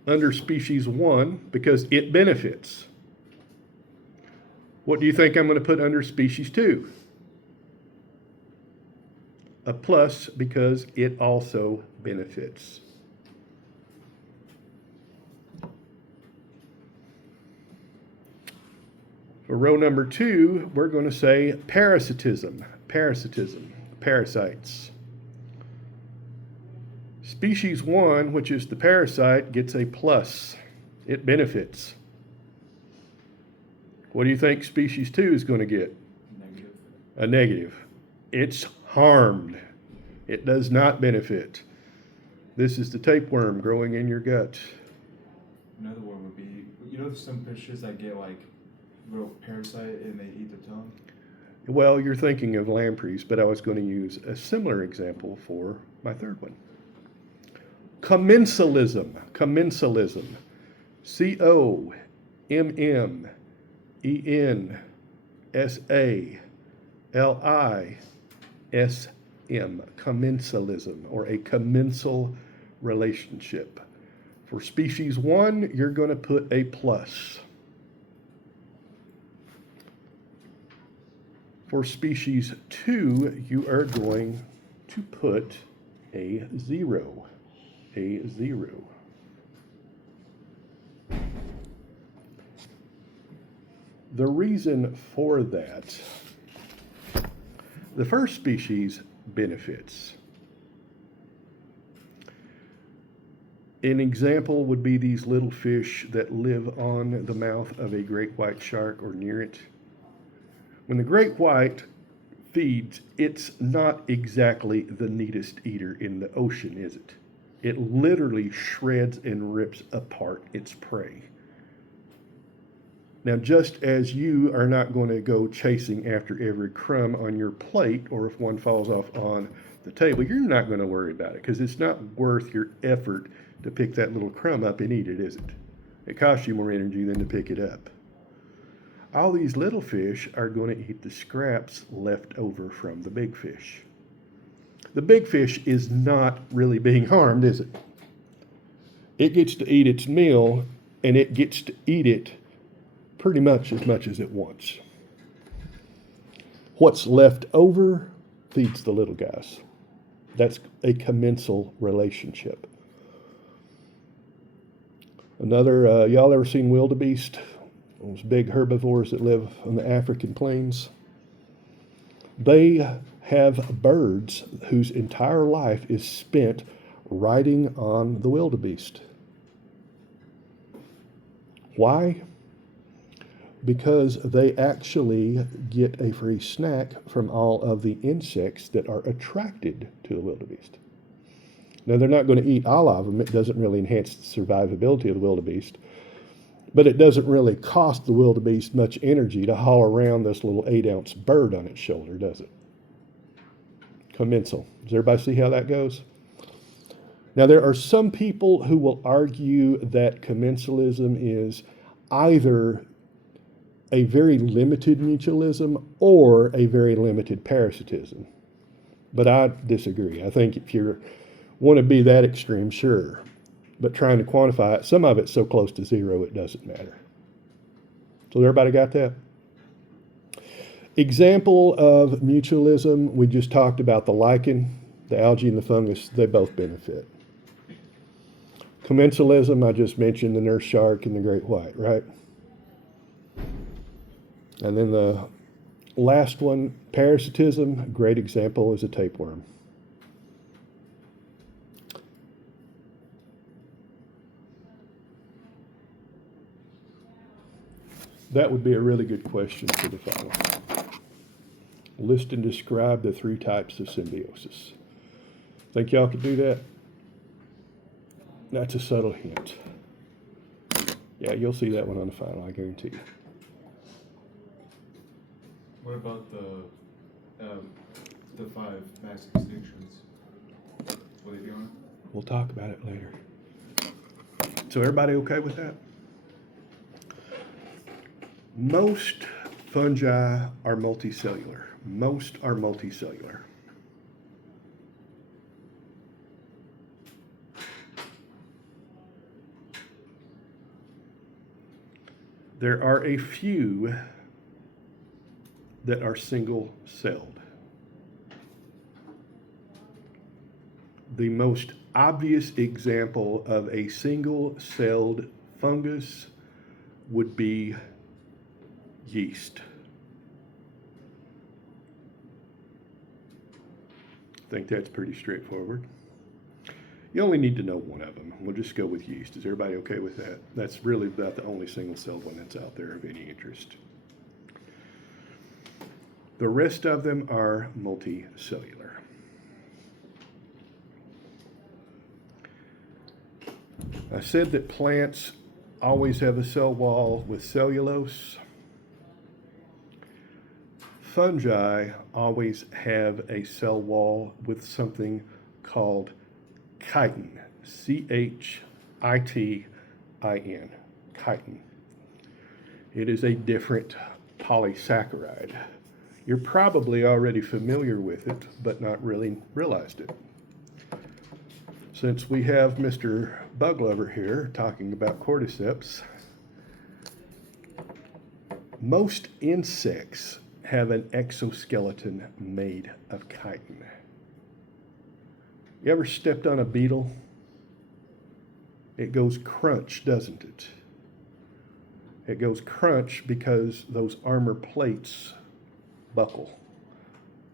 under species 1 because it benefits. What do you think I'm going to put under species 2? A plus, because it also benefits. For row number 2, we're going to say parasitism, parasites. Species 1, which is the parasite, gets a plus. It benefits. What do you think species 2 is going to get? Negative. A negative. It's harmed. It does not benefit. This is the tapeworm growing in your gut. Another one would be, you know, some fishes that get like little parasite and they eat the tongue. Well, you're thinking of lampreys, but I was going to use a similar example for my third one. Commensalism. C-O-M-M-E-N-S-A-L-I-S-M. Commensalism, or a commensal relationship. For species 1, you're going to put a plus. For species 2, you are going to put a 0. A 0. The reason for that, the first species benefits. An example would be these little fish that live on the mouth of a great white shark or near it. When the great white feeds, it's not exactly the neatest eater in the ocean, is it? It literally shreds and rips apart its prey. Now, just as you are not going to go chasing after every crumb on your plate, or if one falls off on the table, you're not going to worry about it because it's not worth your effort to pick that little crumb up and eat it, is it? It costs you more energy than to pick it up. All these little fish are going to eat the scraps left over from the big fish. The big fish is not really being harmed, is it? It gets to eat its meal, and it gets to eat it pretty much as it wants. What's left over feeds the little guys. That's a commensal relationship. Another, y'all ever seen wildebeest? Those big herbivores that live on the African plains. They have birds whose entire life is spent riding on the wildebeest. Why? Because they actually get a free snack from all of the insects that are attracted to the wildebeest. Now, they're not going to eat all of them. It doesn't really enhance the survivability of the wildebeest. But it doesn't really cost the wildebeest much energy to haul around this little 8-ounce bird on its shoulder, does it? Commensal. Does everybody see how that goes? Now, there are some people who will argue that commensalism is either a very limited mutualism or a very limited parasitism. But I disagree. I think if you want to be that extreme, sure. But trying to quantify it, some of it's so close to 0 it doesn't matter. So everybody got that? Example of mutualism, we just talked about the lichen, the algae and the fungus, they both benefit. Commensalism, I just mentioned the nurse shark and the great white, right? And then the last one, parasitism, a great example is a tapeworm. That would be a really good question for the final. List and describe the 3 types of symbiosis. Think y'all could do that? That's a subtle hint. Yeah, you'll see that one on the final, I guarantee you. What about the 5 mass extinctions? Will they be on it? We'll talk about it later. So everybody okay with that? Most fungi are multicellular. Most are multicellular. There are a few that are single-celled. The most obvious example of a single-celled fungus would be yeast. I think that's pretty straightforward. You only need to know one of them. We'll just go with yeast. Is everybody okay with that? That's really about the only single-celled one that's out there of any interest. The rest of them are multicellular. I said that plants always have a cell wall with cellulose. Fungi always have a cell wall with something called chitin, C-H-I-T-I-N, chitin. It is a different polysaccharide. You're probably already familiar with it, but not really realized it. Since we have Mr. Bug Lover here talking about cordyceps, most insects have an exoskeleton made of chitin. You ever stepped on a beetle? It goes crunch, doesn't it? It goes crunch because those armor plates buckle.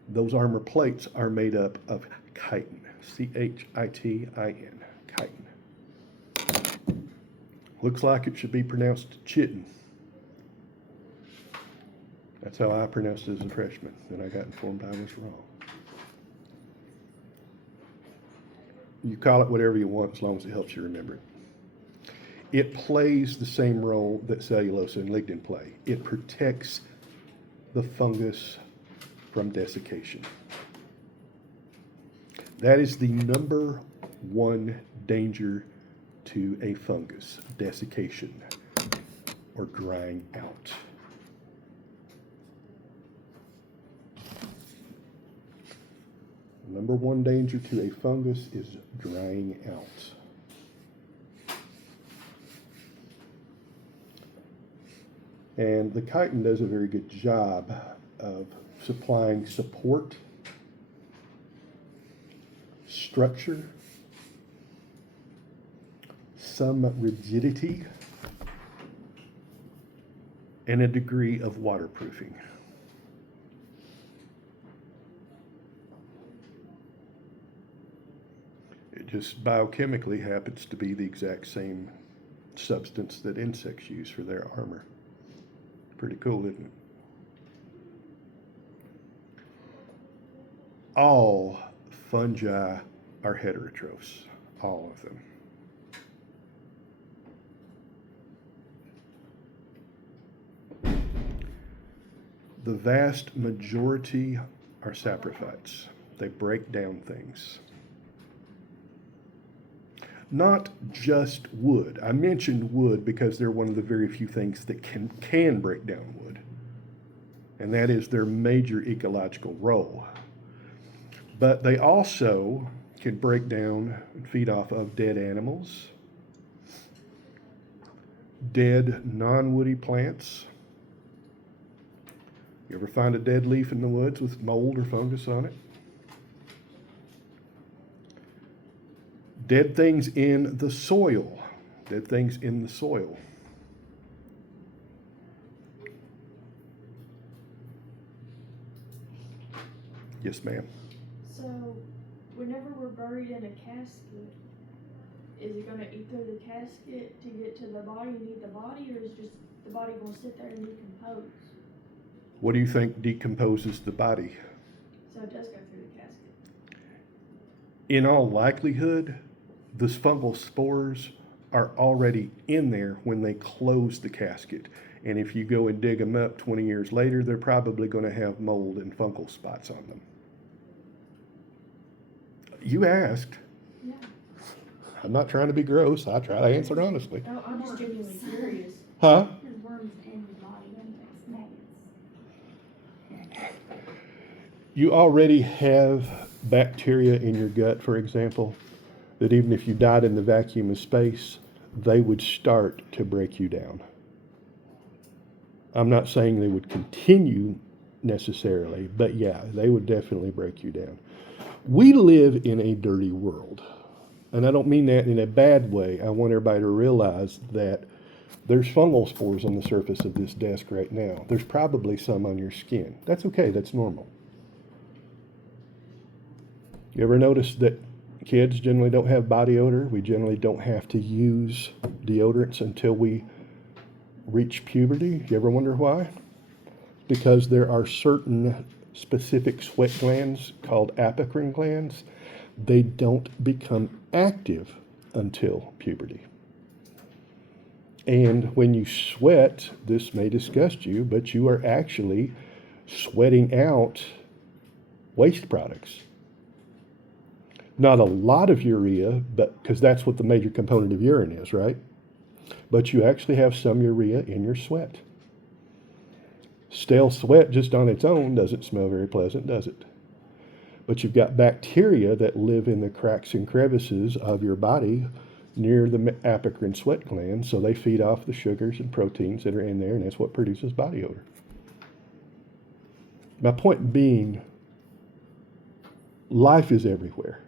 Those armor plates are made up of chitin, C-H-I-T-I-N, chitin. Looks like it should be pronounced chitin. That's how I pronounced it as a freshman. Then I got informed I was wrong. You call it whatever you want as long as it helps you remember it. It plays the same role that cellulose and lignin play. It protects the fungus from desiccation. That is the number one danger to a fungus, desiccation or drying out. Number one danger to a fungus is drying out. And the chitin does a very good job of supplying support, structure, some rigidity, and a degree of waterproofing. It just biochemically happens to be the exact same substance that insects use for their armor. Pretty cool, isn't it? All fungi are heterotrophs, all of them. The vast majority are saprophytes. They break down things. Not just wood. I mentioned wood because they're one of the very few things that can break down wood. And that is their major ecological role. But they also can break down and feed off of dead animals, dead non-woody plants. You ever find a dead leaf in the woods with mold or fungus on it? Dead things in the soil. Dead things in the soil. Yes, ma'am. So, whenever we're buried in a casket, is it gonna eat through the casket to get to the body and eat the body, or is just the body gonna sit there and decompose? What do you think decomposes the body? So it does go through the casket. In all likelihood, the fungal spores are already in there when they close the casket. And if you go and dig them up 20 years later, they're probably going to have mold and fungal spots on them. You asked. Yeah. I'm not trying to be gross. I try to answer honestly. No, I'm just genuinely curious. Huh? There's worms in the body and there's maggots. You already have bacteria in your gut, for example, that even if you died in the vacuum of space, they would start to break you down. I'm not saying they would continue necessarily, but yeah, they would definitely break you down. We live in a dirty world, and I don't mean that in a bad way. I want everybody to realize that there's fungal spores on the surface of this desk right now. There's probably some on your skin. That's okay, that's normal. You ever notice that kids generally don't have body odor? We generally don't have to use deodorants until we reach puberty. You ever wonder why? Because there are certain specific sweat glands called apocrine glands. They don't become active until puberty. And when you sweat, this may disgust you, but you are actually sweating out waste products. Not a lot of urea, but because that's what the major component of urine is, right? But you actually have some urea in your sweat. Stale sweat just on its own doesn't smell very pleasant, does it? But you've got bacteria that live in the cracks and crevices of your body near the apocrine sweat glands, so they feed off the sugars and proteins that are in there, and that's what produces body odor. My point being, life is everywhere.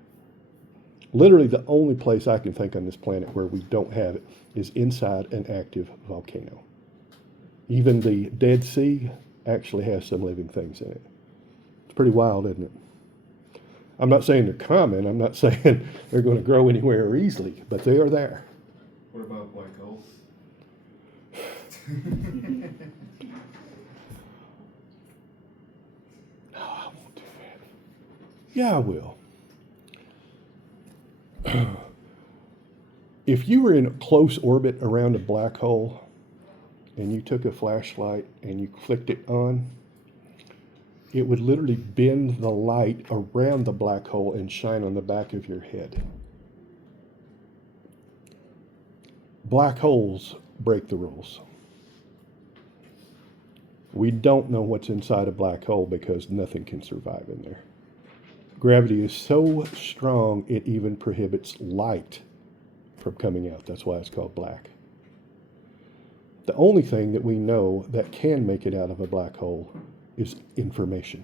Literally the only place I can think on this planet where we don't have it is inside an active volcano. Even the Dead Sea actually has some living things in it. It's pretty wild, isn't it? I'm not saying they're common. I'm not saying they're going to grow anywhere easily, but they are there. What about black holes? No, I won't do that. Yeah, I will. If you were in a close orbit around a black hole and you took a flashlight and you clicked it on, it would literally bend the light around the black hole and shine on the back of your head. Black holes break the rules. We don't know what's inside a black hole because nothing can survive in there. Gravity is so strong it even prohibits light from coming out. That's why it's called black. The only thing that we know that can make it out of a black hole is information.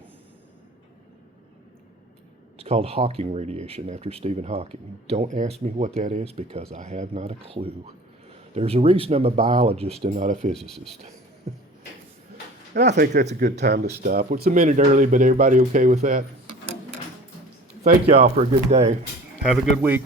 It's called Hawking radiation after Stephen Hawking. Don't ask me what that is because I have not a clue. There's a reason I'm a biologist and not a physicist. And I think that's a good time to stop. It's a minute early, but everybody okay with that? Thank y'all for a good day. Have a good week.